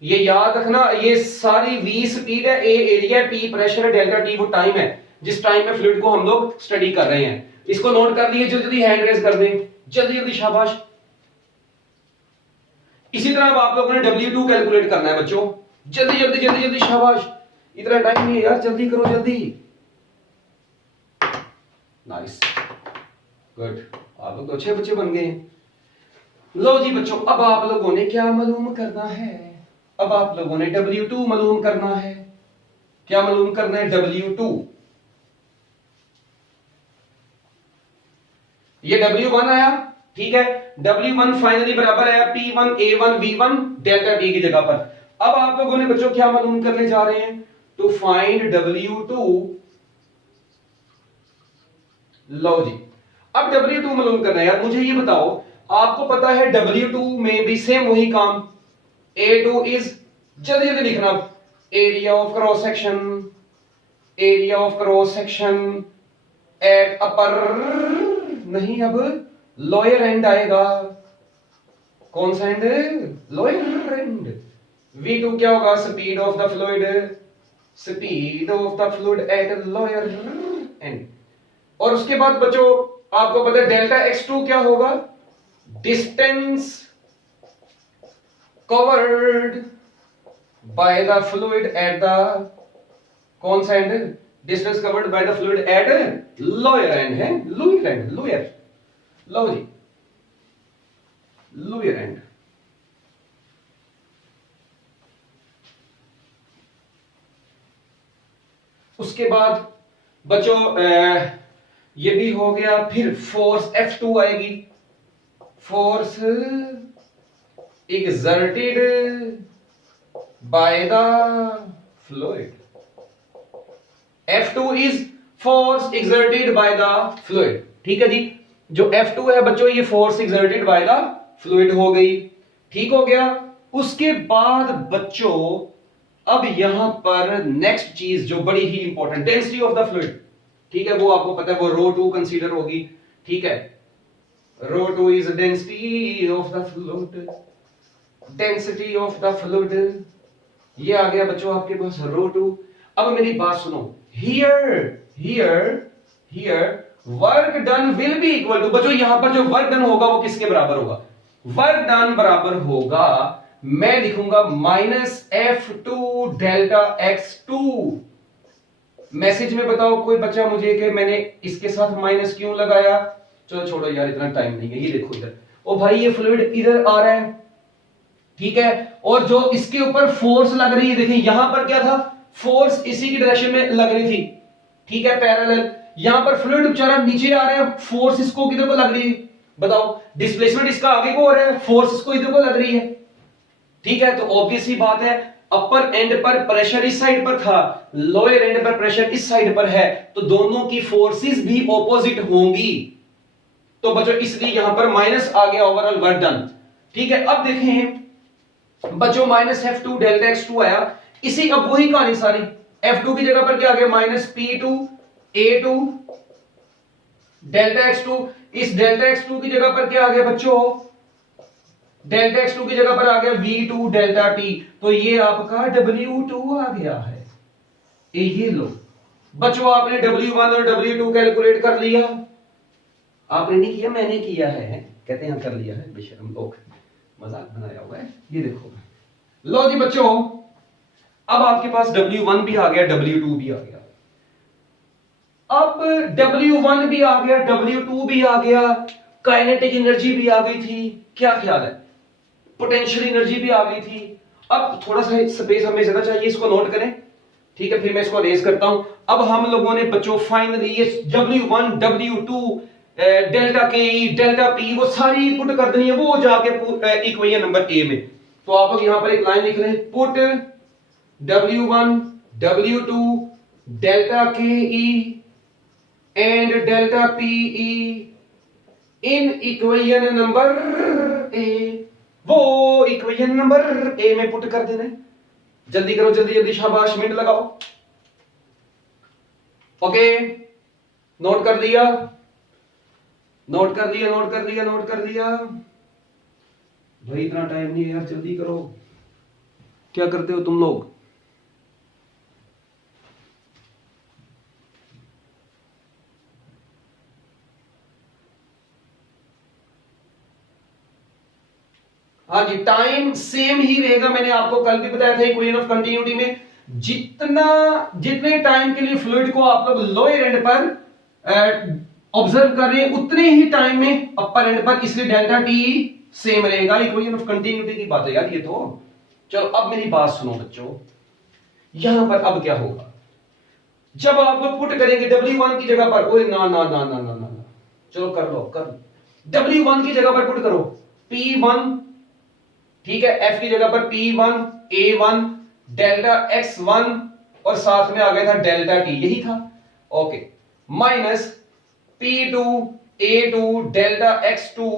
ये याद रखना, ये सारी v स्पीड है, a एरिया है, p प्रेशर है, डेल्टा t वो टाइम है जिस टाइम में फ्लूइड को हम लोग स्टडी कर रहे हैं। इसको नोट कर लिए, जल्दी हैंड रेज कर दें, जल्दी जल्दी, शाबाश। इसी तरह अब आप लोगों ने W2 कैलकुलेट करना है बच्चों, जल्दी जल्दी जल्दी जल्दी, शाबाश। इतना टाइम नहीं है यार, जल्दी करो जल्दी। नाइस, गुड, आप लोग तो अच्छे बच्चे बन गए। लो जी बच्चों, अब आप लोगों ने क्या मालूम करना है? अब आप लोगों ने W2 मालूम करना है। क्या मालूम करना है? W2। ये W1 आया, ठीक है। W1 फाइनली बराबर आया P1 A1 V1 delta T की जगह पर। अब आप लोगों ने बच्चों क्या मालूम करने जा रहे हैं? To find W2। लो जी, अब W2 मालूम करना है यार। मुझे ये बताओ, आपको पता है W2 में भी सेम वही काम, A2 इज, जल्दी जल्दी लिखना, area of cross section, area of cross section at upper, नहीं अब लोअर एंड आएगा। कौन सा एंड? Lower and. V2 क्या होगा? Speed of the fluid, speed of the fluid at lower and. और उसके बाद बच्चों आपको पता है डेल्टा x2 क्या होगा? Distance covered by the fluid at the, कौन सा end? Distance covered by the fluid at lower end है, लोअर एंड, लोअर, लो जी, लोअर एंड। उसके बाद बच्चों ये भी हो गया। फिर फोर्स F2 आएगी, force exerted by the fluid। F2 is force exerted by the fluid, ठीक है जी। जो F2 है बच्चों ये force exerted by the fluid हो गई, ठीक हो गया। उसके बाद बच्चों अब यहां पर नेक्स्ट चीज जो बड़ी ही important, density of the fluid, ठीक है। वो आपको पता है, वो ρ2 कंसीडर होगी, ठीक है। ρ2 is density of the fluid, density of the fluid, ये आ गया बच्चों आपके पास ρ2। अब मेरी बात सुनो, here work done will be equal to, बच्चों यहां पर जो वर्क डन होगा वो किसके बराबर होगा? वर्क डन बराबर होगा, मैं लिखूंगा -F2 डेल्टा x2। मैसेज में बताओ कोई बच्चा मुझे कि मैंने इसके साथ माइनस क्यों लगाया? चलो छोड़ो यार, इतना टाइम नहीं है। ये देखो इधर, ओ भाई ये फ्लूइड इधर आ रहा है, ठीक है। और जो इसके ऊपर फोर्स लग रही है, देखिए यहां पर क्या था? फोर्स इसी की डायरेक्शन में लग रही थी, ठीक है, पैरेलल। यहां पर फ्लूइड बेचारा नीचे आ रहा है, फोर्स इसको किधर को लग रही है? बताओ, डिस्प्लेसमेंट इसका आगे को हो रहा है, फोर्स इसको इधर को लग रही है, ठीक है। तो ऑब्वियस ही बात है, अपर एंड पर प्रेशर इस साइड पर था, लोअर एंड पर प्रेशर इस साइड पर है, तो दोनों की फोर्सेस भी ऑपोजिट होंगी। तो बच्चों इसलिए यहां पर माइनस आ गया ओवरऑल वर्क डन। ठीक है, अब देखें बच्चों माइनस F2 डेल्टा X2 आया, इसी अब वही कहानी सारी, F2 की जगह पर क्या आ गया minus P2 A2 delta X2, इस डेल्टा X2 की जगह पर क्या आ गया बच्चों, डेल्टा X2 की जगह पर आ गया V2 डेल्टा T, तो ये आपका W2 आ गया है। ये लो बच्चों, आपने W1 और W2 कैलकुलेट कर लिया, आपने नहीं किया मैंने किया है, कहते हैं कर लिया है, बेशरम लोग मजाक बनाया हुआ है। ये देखो लो जी बच्चों, अब आपके पास W1 भी आ गया, W2 भी आ गया। अब W1 भी आ गया, W2 भी आ गया, काइनेटिक एनर्जी भी आ गई थी, क्या ख्याल है, पोटेंशियल एनर्जी भी आ गई थी। अब थोड़ा सा स्पेस हमें ज्यादा चाहिए, इसको नोट करें, ठीक है, फिर मैं इसको रेज करता हूं। अब हम लोगों ने बच्चों फाइनली ये W1 W2 डेल्टा के डेल्टा पी वो सारी पुट कर देनी है, वो जाके इक्वेशन नंबर ए में। तो आप लोग यहां पर एक लाइन लिख रहे हैं, put W1 W2 delta K E and delta P E in equation number A, वो इक्वेशन नंबर ए में पुट कर देना है। जल्दी करो, जल्दी जल्दी, शाबाश, मिनट लगाओ। ओके, नोट कर दिया, नोट कर दिया, नोट कर दिया, नोट कर दिया। भाई इतना टाइम नहीं है यार, जल्दी करो, क्या करते हो तुम लोग। हाँ जी, टाइम सेम ही रहेगा, मैंने आपको कल भी बताया था इक्वेशन ऑफ कंटिन्यूटी में, जितने टाइम के लिए फ्लूइड को आप लोग लोअर एंड पर ऑब्जर्व कर रहे हैं उतने ही टाइम में अपर एंड पर, इसलिए डेल्टा टी सेम रहेगा। इक्वेशन ऑफ कंटिन्यूटी की बात है यार ये तो। चलो अब मेरी बात सुनो बच्चों, यहां पर अब क्या होगा, जब आप लोग पुट करेंगे W1 की जगह पर, ओए ना ना ना ना ना ना, चलो कर लो, कर लो, W1 की जगह पर पुट करो P1, ठीक है, F की जगह पर P1 A1 डेल्टा X1 और साथ में आ गया था डेल्टा T, यही था। Okay, minus P2 A2 delta X2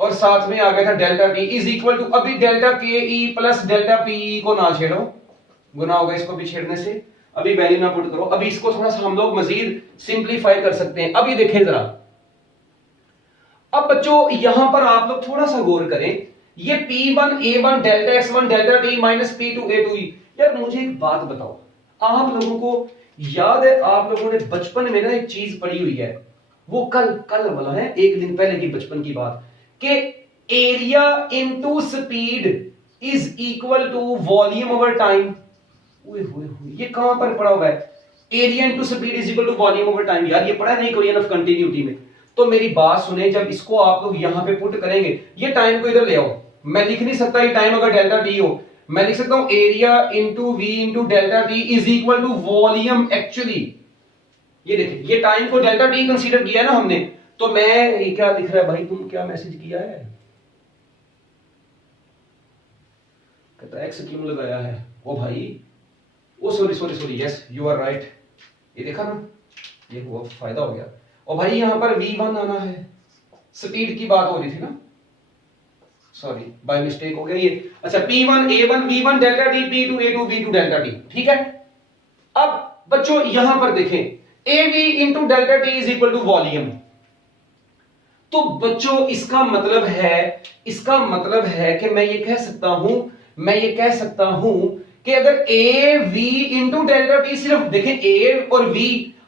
और साथ में आ गया था delta T is equal to, अभी delta KE plus delta PE को ना छेड़ो, गुना होगा इसको भी छेड़ने से, अभी वैल्यू ना पुट करो। अभी इसको थोड़ा सा हम लोग मजीद सिंप्लीफाई कर सकते हैं। अभी देखें जरा, अब बच्चों यहां पर आप लोग थोड़ा सा गौर करें, ये P1 A1 delta X1 delta T minus P2 A2, यार मुझे एक बात बताओ, आप लोगों को याद है, आप लोगों ने बचपन में ना एक चीज पढ़ी हुई है, वो कल वाला है, एक दिन पहले की बचपन की बात, कि area into speed is equal to volume over time. ये कहां पर पढ़ा हुआ है, area into speed is equal to volume over time, यार ये पढ़ा नहीं इक्वेशन ऑफ कंटिन्यूटी में। तो मेरी बात सुने, जब इसको आप लोग यहां पे पुट करेंगे, ये टाइम को इधर ले आओ, मैं लिख नहीं सकता ये टाइम अगर डेल्टा टी हो, मैं लिख सकता हूं area into V into delta T is equal to volume. Actually ये देखिए, ये टाइम को डेल्टा टी कंसीडर किया ना हमने, तो मैं ये क्या लिख रहा है भाई, तुम क्या मैसेज किया है, कहता एक्स क्यों लगाया है, ओ भाई, oh sorry sorry sorry, yes you are right, ये देखा ना, ये हुआ, फायदा हो गया। और भाई यहां पर V1 आना है, स्पीड की बात हो रही थी ना, सॉरी बाय मिस्टेक हो गया ये। अच्छा, P1 A1 V1 delta T, P2 A2 V2 delta T, ठीक है। अब बच्चों यहां पर देखें, AV into delta T is equal to volume. तो बच्चों इसका मतलब है कि मैं ये कह सकता हूं कि अगर AV इंटू डेल्टा T, सिर्फ देखें A और V,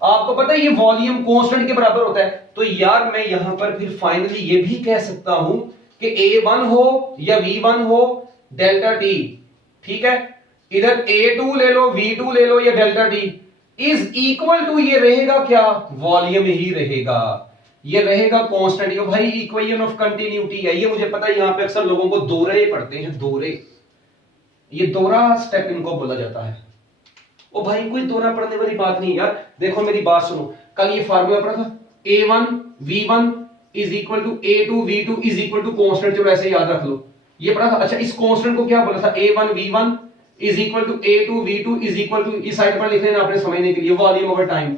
आपको पता है ये वॉल्यूम कांस्टेंट के बराबर होता है, तो यार मैं यहां पर फिर फाइनली ये भी कह सकता हूं कि A1 हो या V1 हो डेल्टा T, ठीक है, इधर A2 ले लो, V2 ले लो या delta T is equal to, ये रहेगा क्या, वॉल्यूम ही रहेगा, ये रहेगा कांस्टेंट। ये भाई इक्वेशन ऑफ कंटिन्यूटी है, ये मुझे पता है, यहां पे अक्सर लोगों को दोहरे पढ़ते हैं, दोहरे, ये दोहरा स्टेप इनको बोला जाता है। ओ भाई कोई दोहरा पढ़ने वाली बात नहीं यार, देखो मेरी बात सुनो, कल ये फार्मूला पढ़ा था, A1 V1 is equal to A2 V2 is equal to constant, चलो ऐसे याद रख लो, ये पढ़ा था। अच्छा, इस कांस्टेंट को क्या बोला था, A1 V1 is equal to A2 V2 is equal to, इस साइड पर लिख लेना आपने समझने के लिए, वॉल्यूम ओवर टाइम।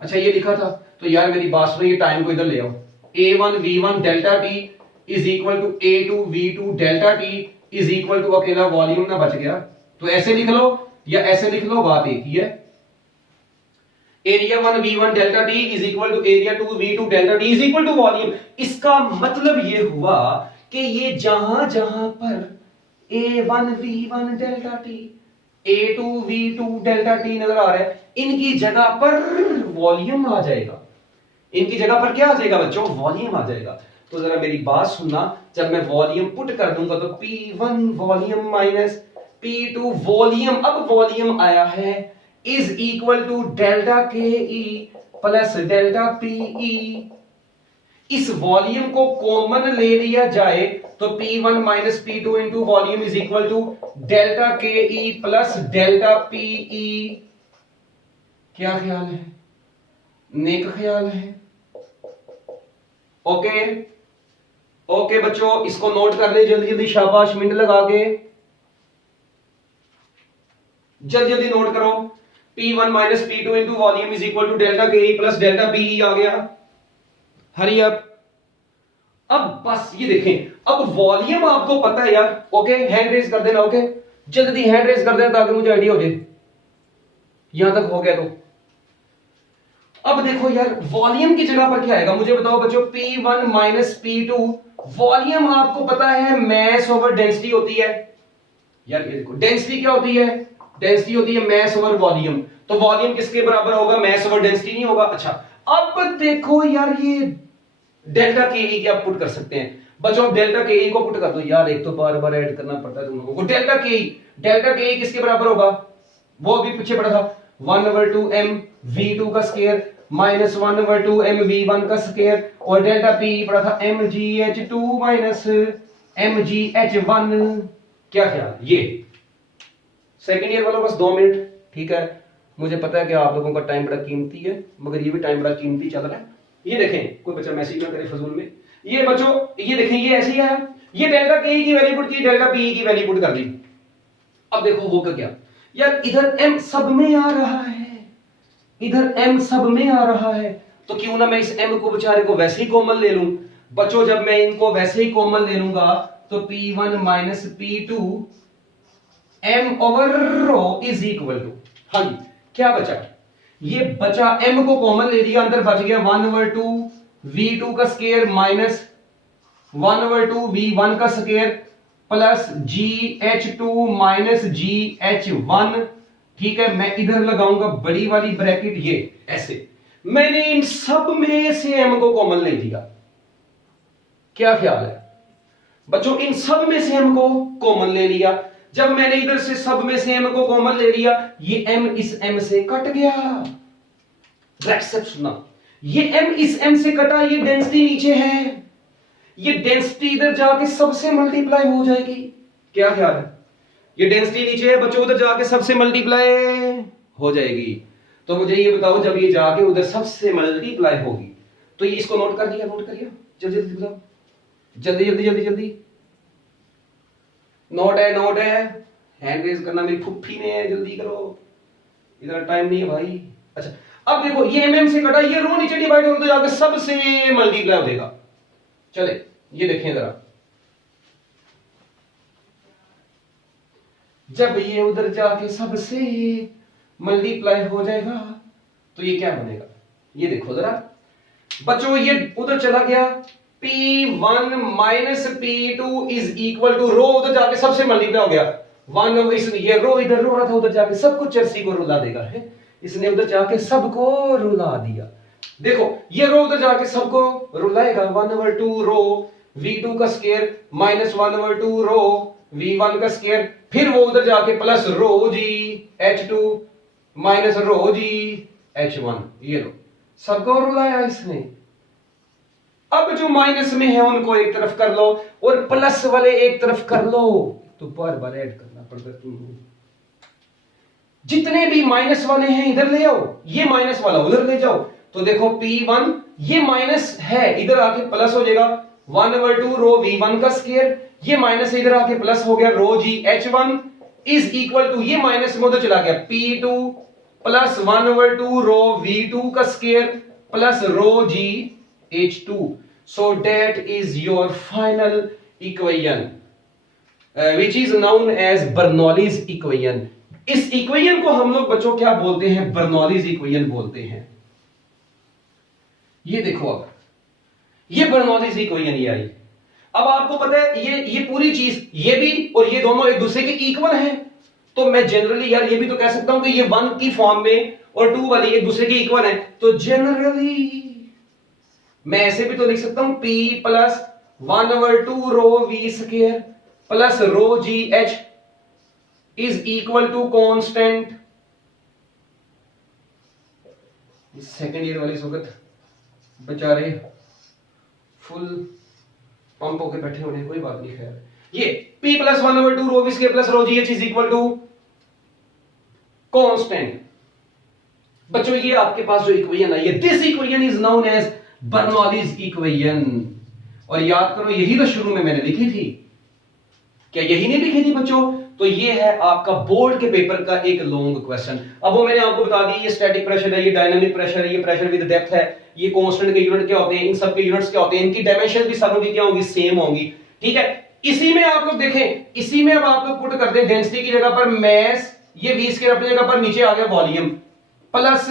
अच्छा ये लिखा था, तो यार मेरी बात सुनो, ये टाइम को इधर ले आओ। A1 V1 delta T is equal to A2 V2 delta T is equal to अकेला वॉल्यूम ना बच गया। तो ऐसे लिख लो या ऐसे लिख लो, बात एक ही है। Area 1 V1 delta T is equal to area 2 V2 delta T is equal to volume. इसका मतलब ये हुआ कि ये जहां जहां पर A1 V1 delta T, A2 V2 delta T नजर आ रहा है, इनकी जगह पर वॉल्यूम आ जाएगा। इनकी जगह पर क्या आ जाएगा बच्चों? वॉल्यूम आ जाएगा। तो जरा मेरी बात सुनना, जब मैं वॉल्यूम पुट कर दूंगा तो P1 volume minus P2 volume, अब वॉल्यूम आया है, is equal to delta K E plus delta P E. इस वॉल्यूम को कॉमन ले लिया जाए तो P1 minus P2 into volume is equal to delta K E plus delta PE. क्या ख्याल है? नेक ख्याल है? ओके ओके बच्चों, इसको नोट कर ले जल्दी जल्दी, शाबाश, मिनट लगा के जल्दी जल्दी नोट करो। P1 minus P2 into volume is equal to delta K E plus delta P E आ गया। Hurry up. अब बस ये देखें, अब वॉल्यूम आपको पता है यार। ओके, हैंड रेज कर देना। ओके, जल्दी हैंड रेज कर देना ताकि मुझे आइडिया हो जाए। यहां तक हो गया तो अब देखो यार, वॉल्यूम की जगह पर क्या आएगा मुझे बताओ बच्चों। P1 माइनस P2, वॉल्यूम आपको पता है मैस ओवर डेंसिटी होती है। यार ये देखो, डेंसिटी क्या होती है? डेंसिटी होती है मैस ओवर वॉल्यूम। तो वॉल्यूम किसके बराबर होगा? मैस ओवर डेंसिटी नहीं होगा। अच्छा अब देखो यार, ये डेल्टा के ई क्या पुट कर सकते हैं बच्चों? डेल्टा के ई को पुट कर दो यार, एक तो बार बार ऐड करना पड़ता है तुम लोगों को। डेल्टा के ई किसके बराबर होगा? वो अभी पीछे पड़ा था, 1/2m v2 का स्क्वायर माइनस 1/2m v1 का स्क्वायर, और डेल्टा पी पड़ा था mgh2 माइनस mgh1। क्या ख्याल? ये सेकेंड ईयर वालों, बस 2 मिनट, ठीक है? मुझे पता है कि आप लोगों का टाइम बड़ा कीमती है, मगर ये भी टाइम बड़ा कीमती चल रहा है। ये देखें, कोई बच्चा मैसेज ना करे फजूल में। ये बच्चों ये देखें, ये ऐसी है, ये डेल्टा के ई की वैल्यू पुट की, डेल्टा पी की वैल्यू पुट कर दी। अब देखो होगा क्या यार, इधर m सब में आ रहा है, इधर m सब में आ रहा है, तो क्यों ना मैं इस m को बेचारे को वैसे ही कॉमन ले लूं। बच्चों जब मैं इनको वैसे ही कॉमन ले लूंगा तो P1 minus P2 m over rho is equal to, हाँ जी क्या बचा? ये बचा, m को कॉमन ले लिया, अंदर बच गया 1/2 v2 का स्क्वायर माइनस 1/2 v1 का square plus gh2 minus gh1। ठीक है, मैं इधर लगाऊंगा बड़ी वाली ब्रैकेट, ये ऐसे मैंने इन सब में से m को कॉमन ले लिया। क्या ख्याल है बच्चों? इन सब में से m को कॉमन ले लिया। जब मैंने इधर से सब में से m को कॉमन ले लिया, ये m इस m से कट गया। सुना, ये m इस m से कटा, ये डेंसिटी नीचे है, ये डेंसिटी इधर जाके सबसे मल्टीप्लाई हो जाएगी। क्या ख्याल है? ये डेंसिटी नीचे है बच्चों, उधर जाके सबसे मल्टीप्लाई हो जाएगी। तो मुझे ये बताओ, जब ये जाके उधर सबसे मल्टीप्लाई होगी तो ये इसको नोट कर लिया? नोट करिए जल्दी जल्दी बताओ, जल्दी जल्दी जल्दी जल्दी। नोट है, नोट है, हैंड रेज करना मेरी फुफ्फी ने है, जल्दी करो, इधर टाइम नहीं है भाई। अच्छा अब देखो, ये mm से कटा, ये रो नीचे डिवाइड हो तो जाके सबसे मल्टीप्लाई हो जाएगा। चले ये देखें जरा, जब ये उधर जाके सबसे मल्टीप्लाई हो जाएगा तो ये क्या बनेगा? ये देखो जरा बच्चों, ये उधर चला गया, P1 minus P2 is equal to rho, उधर जाके सबसे मल्टीप्लाई हो गया 1, इसलिए ये रो इधर रो रहा था, उधर जाके सबको चर्सी को रुला देगा है, इसने उधर जाके सबको रुला दिया। देखो ये रो उधर जाके सबको रुलाएगा, 1/2 रो v2 का स्क्वायर माइनस 1/2 रो v1 का स्क्वायर, फिर वो उधर जाके प्लस रो जी h2 माइनस रो जी h1। ये लो सबको रुलाया इसने। अब जो माइनस में है उनको एक तरफ कर लो और प्लस वाले एक तरफ कर लो, तो बार बार ऐड करना पड़ता है तुमको। जितने भी माइनस वाले हैं इधर ले आओ, ये माइनस वाला उधर ले जाओ, तो देखो P1 ये माइनस है, इधर आके प्लस हो जाएगा 1/2 रो v1 का स्क्वायर, ये माइनस इधर आके प्लस हो गया रो जी h1, इज इक्वल टू, ये माइनस में उधर चला गया, P2 प्लस 1/2 रो V2 का square plus row GH2. So that is your final equation, which is known as Bernoulli's equation. इस इक्वेशन को हम लोग बच्चों क्या बोलते हैं? बर्नौलीज इक्वेशन बोलते हैं. ये देखो, अब ये बर्नौलीज इक्वेशन ये आई. अब आपको पता है ये पूरी चीज, ये भी और ये दोनों एक दूसरे के इक्वल हैं, तो मैं जनरली यार ये भी तो कह सकता हूं कि ये 1 की फॉर्म में और 2 वाली एक दूसरे के इक्वल है, तो जनरली मैं ऐसे भी तो लिख सकता हूं P plus 1/2 rho V square plus rho GH is equal to constant. Second year वाले इस वक्त बेचारे फुल पंप होके बैठे होने, कोई बात नहीं. खैर, ये P plus 1/2 rho V square plus rho GH is equal to constant. बच्चों ये आपके पास जो इक्वेशन आई है, this equation is known as Bernoulli's equation. और याद करो यही तो शुरू में मैंने लिखी थी, क्या यही नहीं लिखी थी बच्चों? तो ये है आपका बोर्ड के पेपर का एक लॉन्ग क्वेश्चन. अब वो मैंने आपको बता दी, ये स्टैटिक प्रेशर है, ये डायनामिक प्रेशर है, ये प्रेशर विद डेप्थ है, ये कांस्टेंट के यूनिट क्या होते हैं, इन सब के यूनिट्स क्या होते हैं, इनकी डायमेंशन भी सबकी क्या होंगी, सेम होंगी. ठीक है, इसी में आप लोग देखें, इसी में अब आप लोग पुट करते हैं डेंसिटी की जगह पर मैस, ये V स्क्वायर अपनी जगह पर नीचे आ गया वॉल्यूम, प्लस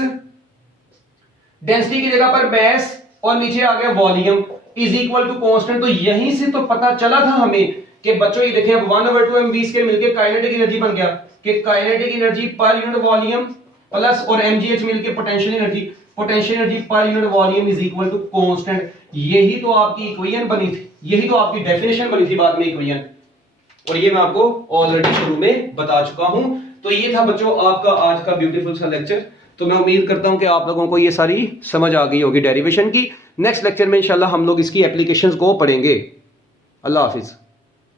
डेंसिटी की जगह पर मैस और नीचे आ गया volume is equal to constant. तो यहीं से तो पता चला था हमें कि बच्चों ये देखें, अब 1/2 mv स्क्वायर मिलके काइनेटिक एनर्जी बन गया कि kinetic energy per unit volume plus और mgh मिलके potential energy per unit volume is equal to constant. यही तो आपकी इक्वेशन बनी थी, यही तो आपकी डेफिनेशन बनी थी बाद में इक्वेशन, और ये मैं आपको ऑलरेडी शुरू में बता चुका हूं. तो ये था बच्चों आपका आज का ब्यूटीफुल सा लेक्चर. तो मैं उम्मीद करता हूं कि आप लोगों को ये सारी समझ आ गई होगी डेरिवेशन की. नेक्स्ट लेक्चर में इंशाल्लाह हम लोग इसकी एप्लीकेशंस को पढ़ेंगे. अल्लाह हाफिज.